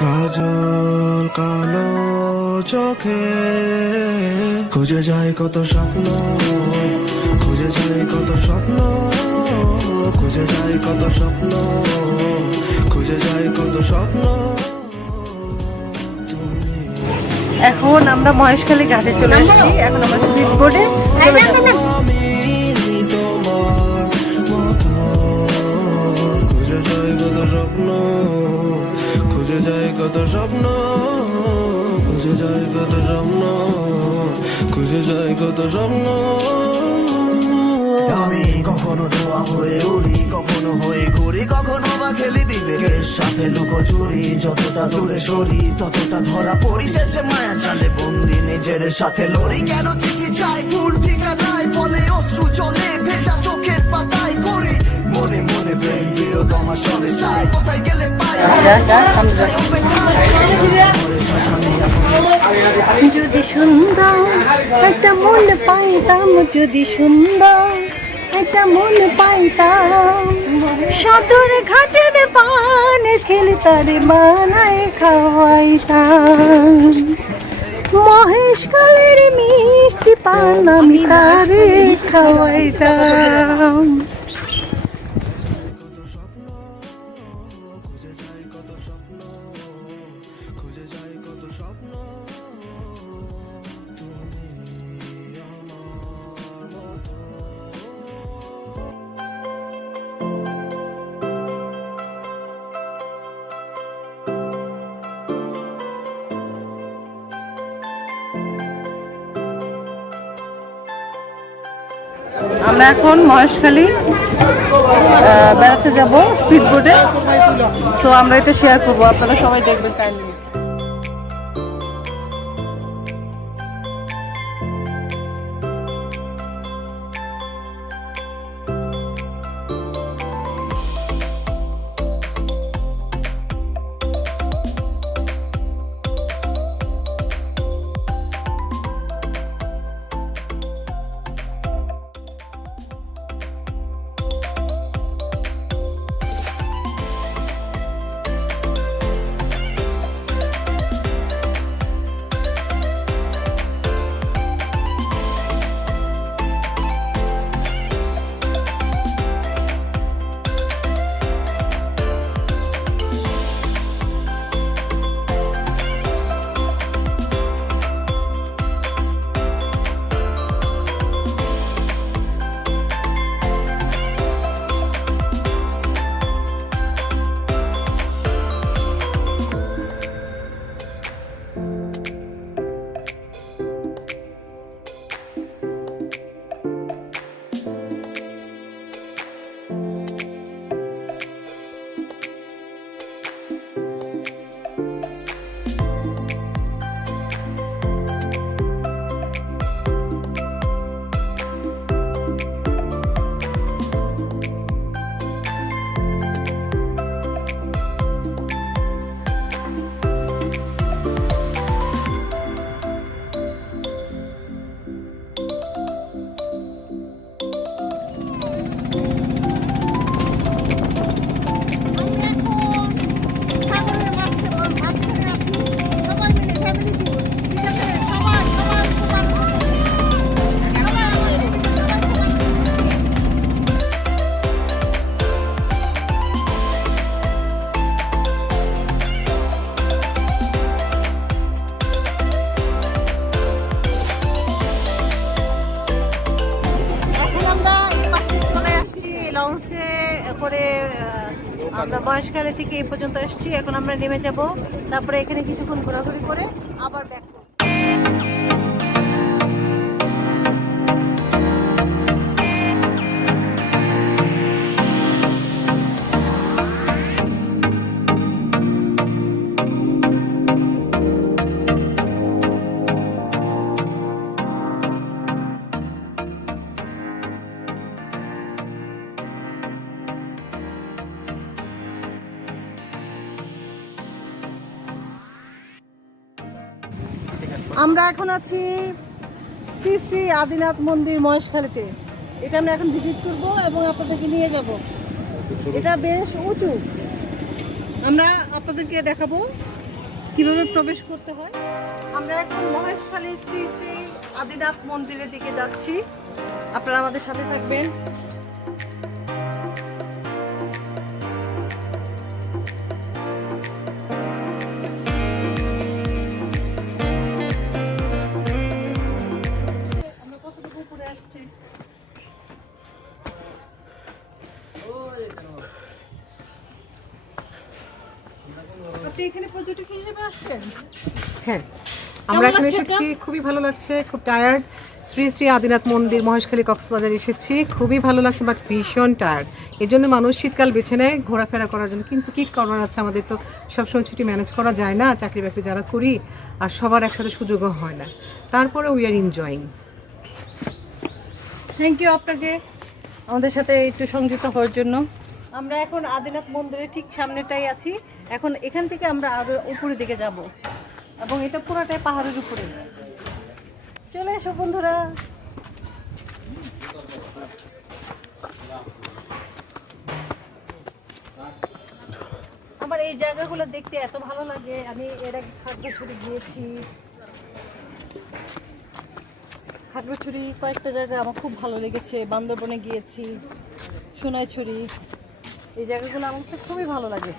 কাজল কালো চোখে খুঁজে যায় কত স্বপ্ন, খুঁজে যায় কত স্বপ্ন, খুঁজে যায় কত স্বপ্ন, খুঁজে যায় কত স্বপ্ন। এখন আমরা মহেশখালী ঘাটে চলে এসেছি। এখন আমরা স্পিড বোটে চলে যাব। আমি তোমার মতো খুঁজে যায় কত স্বপ্ন, খুঁজে যায় কত স্বপ্ন, খুঁজে যায় কত স্বপ্ন, খুঁজে যায় কত স্বপ্ন। আমি কখনো ধোয়া হয়ে উড়ি, কখনো হয়ে ঘুরি, কখনো বা খেলি বিবেকের সাথে লুকোচুরি। যতটা দূরে সরি ততটা ধরা পড়ি, শেষে মায়া জালে বন্দি নিজের সাথে লড়ি। কেন চিঠি চাই ভুল ঠিকানায়, বলে অশ্রু চলে ভেজা চোখের পাতায় করি। মনে মনে প্রেম প্রিয় তোমার সবে চাই, কোথায় গেলে পাই যদি সুন্দর একটা মন পাইতাম, যদি সুন্দর একটা মন পাইতাম, সাদর ঘাটের পান খেলে তারে বানায় খাওয়াইতাম। মহেশখালীর মিষ্টি পান আমি তারে খাওয়াইতাম। আমরা এখন মহেশখালী বেড়াতে যাব স্পিড বোটে। তো আমরা এটা শেয়ার করবো, আপনারা সবাই দেখবেন কাইন্ডলি। করে আমরা মহেশখালী থেকে এই পর্যন্ত এসেছি। এখন আমরা নেমে যাব, তারপরে এখানে কিছুক্ষণ ঘোরাঘুরি করে আবার ব্যাক করব। আমরা এখন আছি শ্রী শ্রী আদিনাথ মন্দির মহেশখালীতে। এটা আমরা এখন ভিজিট করব এবং আপনাদেরকে নিয়ে যাব। এটা বেশ উঁচু, আমরা আপনাদেরকে দেখাবো কিভাবে প্রবেশ করতে হয়। আমরা এখন মহেশখালী শ্রী শ্রী আদিনাথ মন্দিরের দিকে যাচ্ছি, আপনারা আমাদের সাথে থাকবেন। আমরা কতটুকু উপরে আসছি। আপনি এখানে পর্যটক হিসেবে আসছেন? হ্যাঁ, আমরা কেমন এখানে লাগছে এসেছি, খুবই ভালো লাগছে, খুব টায়ার্ড। শ্রী শ্রী আদিনাথ মন্দির মহেশখালী কক্সবাজার এসেছি, খুবই ভালো লাগছে, বাট ভীষণ টায়ার্ড। এই জন্য মানুষ শীতকাল বেছে নেয় ঘোরাফেরা করার জন্য, কিন্তু কী করার আছে, আমাদের তো সবসময় ছুটি ম্যানেজ করা যায় না, চাকরি বাকরি যারা করি, আর সবার একসাথে সুযোগও হয় না। তারপরে we are enjoying. Thank you আপনাকে আমাদের সাথে একটু সংযুক্ত হওয়ার জন্য। আমরা এখন আদিনাথ মন্দিরের ঠিক সামনেটাই আছি। এখন এখান থেকে আমরা আরো উপরের দিকে যাব, এবং এটা পুরোটাই পাহাড়ের উপরে। চলে এসো বন্ধুরা। আমার এই জায়গাগুলো দেখতে এত ভালো লাগে। আমি এর আগে খাগড়াছড়ি গিয়েছি, খাগড়াছড়ি কয়েকটা জায়গা আমার খুব ভালো লেগেছে। বান্দরবনে গিয়েছি, সোনাইছড়ি, এই জায়গাগুলো আমার কাছে খুবই ভালো লাগে।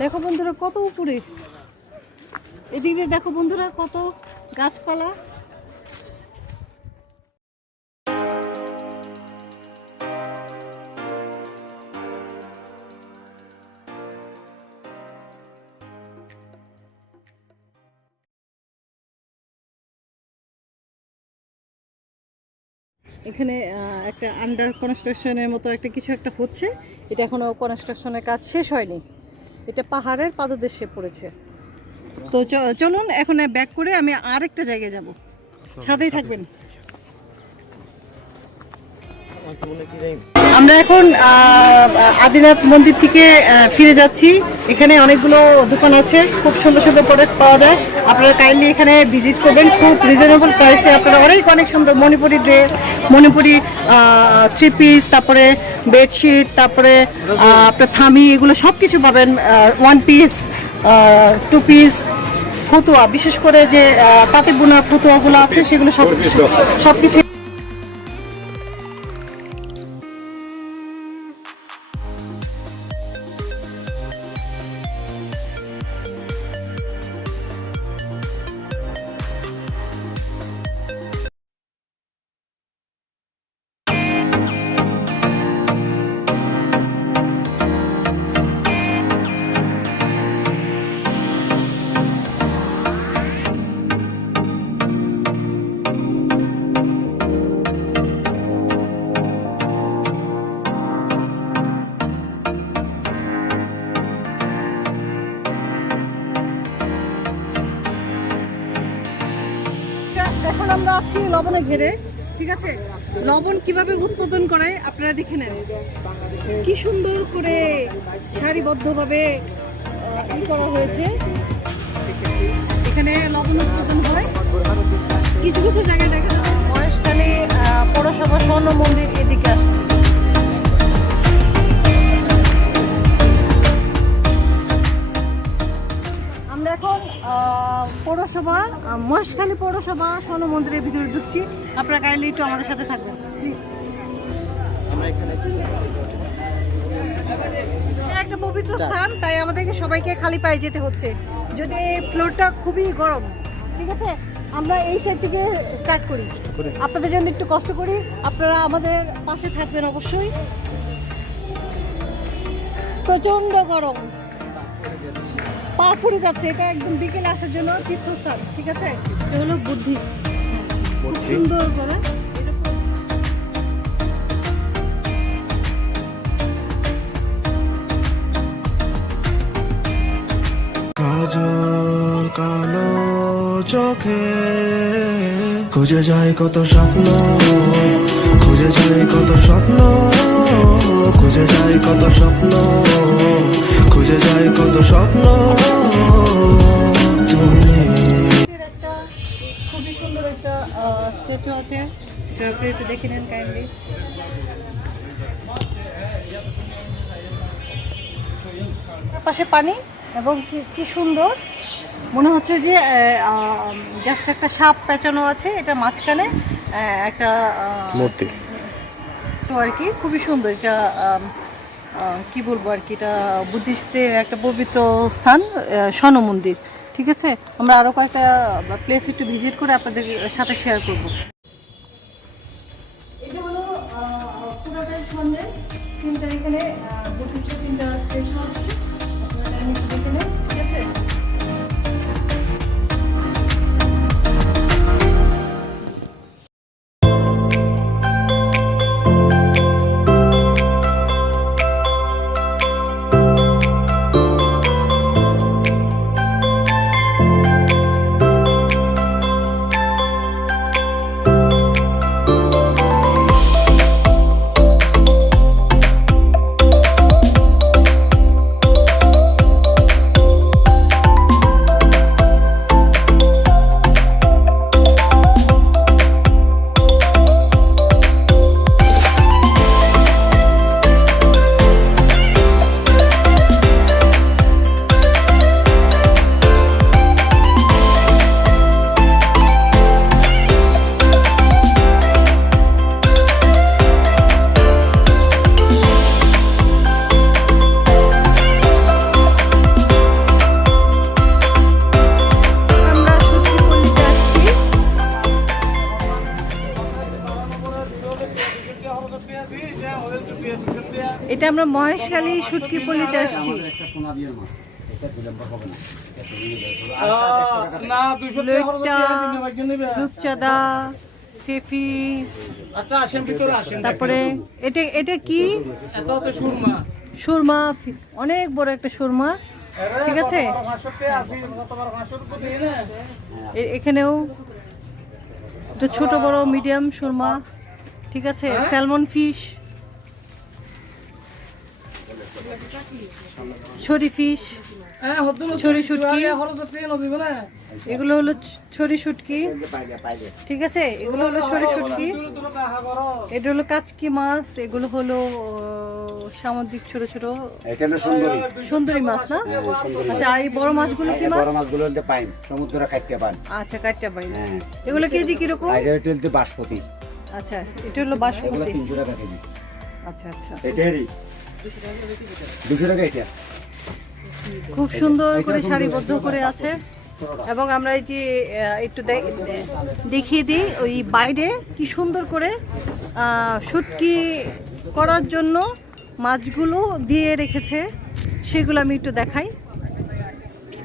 দেখো বন্ধুরা কত উপরে, এদিকে দেখো বন্ধুরা কত গাছপালা। এখানে একটা আন্ডার কনস্ট্রাকশনের মতো একটা কিছু একটা হচ্ছে। এটা এখনো কনস্ট্রাকশনের কাজ শেষ হয়নি, এটা পাহাড়ের পাদদেশে পড়েছে। তো চলুন এখন ব্যাক করে আমি আরেকটা জায়গায় যাব, সাথেই থাকবেন। আমরা এখন আদিনাথ মন্দির থেকে ফিরে যাচ্ছি। এখানে অনেকগুলো দোকান আছে, খুব সুন্দর সুন্দর প্রোডাক্ট পাওয়া যায়। আপনারা কাইন্ডলি এখানে ভিজিট করবেন, খুব রিজনেবল প্রাইসে আপনারা অনেক সুন্দর Manipuri dress, Manipuri three piece, তারপরে বেডশিট, তারপরে আপনার থামি, এগুলো সব কিছু পাবেন। ওয়ান পিস, টু পিস, ফতুয়া, বিশেষ করে যে তাঁতে বোনা ফতুয়াগুলো আছে সেগুলো সব কিছু। এখন আমরা আছি লবণে ঘেরে, ঠিক আছে? লবণ কিভাবে উৎপাদন করে আপনারা দেখে নেন, কি সুন্দর করে সারিবদ্ধভাবে করা হয়েছে। এখানে লবণ উৎপাদন হয় কিছু কিছু জায়গায় দেখা যাচ্ছে। মহেশখালী পৌরসভা স্বর্ণ মন্দির এদিকে আসছে। আমরা এখন পৌরসভা মহেশখালী পৌরসভা স্বর্ণ মন্দিরের ভিতরে ঢুকছি। আপনারা কাইন্ডলি একটু আমাদের সাথে থাকবেন প্লিজ। একটা পবিত্র স্থান, তাই আমাদেরকে সবাইকে খালি পায়ে যেতে হচ্ছে, যদি এই ফ্লোরটা খুবই গরম। ঠিক আছে, আমরা এই সাইড থেকে স্টার্ট করি, আপনাদের জন্য একটু কষ্ট করি, আপনারা আমাদের পাশে থাকবেন অবশ্যই। প্রচন্ড গরম, পা পুড়ে যাচ্ছে। এটা একদম বিকেলে আসার জন্য তীর্থস্থান, ঠিক আছে? এটা হলো বুদ্ধি, খুব সুন্দর করে। কাজল কালো চোখে খুঁজে যায় কত স্বপ্ন, খুঁজে যায় কত স্বপ্ন, খুঁজে যায় কত স্বপ্ন, খুঁজে যায় কত স্বপ্ন। তুমি একটা খুবই সুন্দর একটা স্ট্যাচু আছে, আপনি একটু দেখে নেন কাইন্ডলি। পাশে পানি এবং কি সুন্দর মনে হচ্ছে যে জাস্ট একটা সাপ পেঁচানো আছে, এটা মাঝখানে একটা মূর্তি আর কি, খুবই সুন্দর। এটা কি বলবো আর কি, এটা বুদ্ধিস্টের একটা পবিত্র স্থান, স্বর্ণ মন্দির। ঠিক আছে, আমরা আরো কয়েকটা প্লেস একটু ভিজিট করে আপনাদের সাথে শেয়ার করব। এটা হলো পুরোটাই স্বর্ণের, তিনটা এখানে বুদ্ধিস্টের তিনটা স্টেশন আছে, আপনারা দেখে নেন। ঠিক আছে, এটা আমরা মহেশখালী শুটকি পল্লীতে আসছি। রূপচাঁদা, ফেফি, তারপরে এটা কি সুরমা, অনেক বড় একটা সুরমা। ঠিক আছে, এখানেও ছোট বড় মিডিয়াম সুরমা। ঠিক আছে, স্যালমন ফিশ, ছড়ি ফিশ, ছড়ি শুটকি, এগুলো হলো ছড়ি শুটকি। ঠিক আছে, এগুলো হলো ছড়ি শুটকি, এটা হলো কাচকি মাছ, এগুলো হলো সামুদ্রিক ছোট ছোট সুন্দরী মাছ না? আচ্ছা, এই বড় মাছগুলো কি মাছ? সমুদ্র খাইতে পান। আচ্ছা, কাটতে পাই। এগুলো কেজি কিরকম? বাসমতি। আচ্ছা, এটা হলো বাসমতি, 300 টাকা কেজি। আচ্ছা আচ্ছা, এটারই 200 টাকা এটা। খুব সুন্দর করে সারিবদ্ধ করে আছে। এবং আমরা এই যে একটু দেখিয়ে দিই, ওই বাইরে কি সুন্দর করে শুটকি করার জন্য মাছগুলো দিয়ে রেখেছে, সেগুলো আমি একটু দেখাই।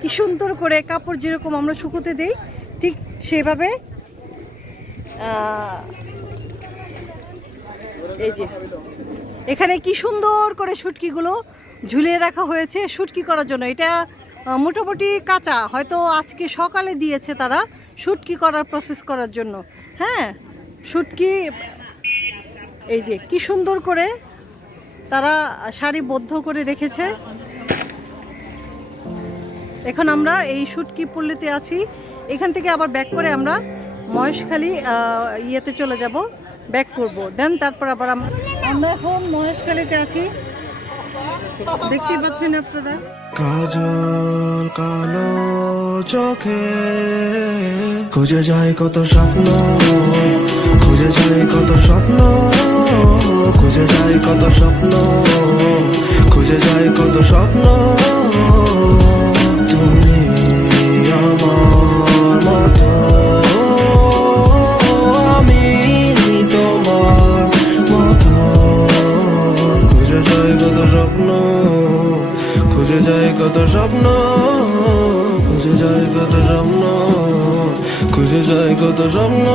কি সুন্দর করে কাপড় যেরকম আমরা শুকোতে দিই, ঠিক সেভাবে এই যে এখানে কি সুন্দর করে শুটকিগুলো ঝুলিয়ে রাখা হয়েছে শুটকি করার জন্য। এটা মোটামুটি কাঁচা, হয়তো আজকে সকালে দিয়েছে তারা শুটকি করার প্রসেস করার জন্য। হ্যাঁ, শুটকি এই যে কি সুন্দর করে তারা সারিবদ্ধ করে রেখেছে। এখন আমরা এই শুটকি পল্লীতে আছি, এখান থেকে আবার ব্যাক করে আমরা মহেশখালী ইয়েতে চলে যাব, ব্যাক করব, দেন তারপর আবার আমরা এখন মহেশখালীতে আছি, দেখতে পাচ্ছেন আপনারা। কাজল কালো চোখে খুঁজে যায় কত স্বপ্ন, খুঁজে যায় কত স্বপ্ন, খুঁজে যায় কত স্বপ্ন, খুঁজে যায় কত স্বপ্ন। তুমি আমার মতো, আমি তোমার মতো, খুঁজে যায় কত স্বপ্ন, খুঁজে যায় কত স্বপ্ন, খুঁজে যায় কত স্বপ্ন, খুঁজে যায় কত স্বপ্ন।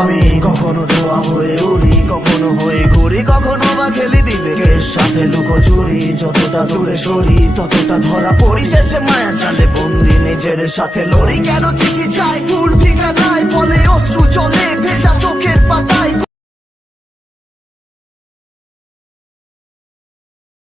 আমি কখনো ধোয়া হয়ে উড়ি, কখনো হয়ে ঘুরি, কখনো বা খেলি বিবেকের সাথে লুকোচুরি। যতটা দূরে সরি ততটা ধরা পড়ি, শেষে মায়া জালে বন্দি নিজের সাথে লড়ি। কেন চিঠি যায় ভুল ঠিকানায়, বলে অশ্রু চলে ভেজা চোখের পাতায়।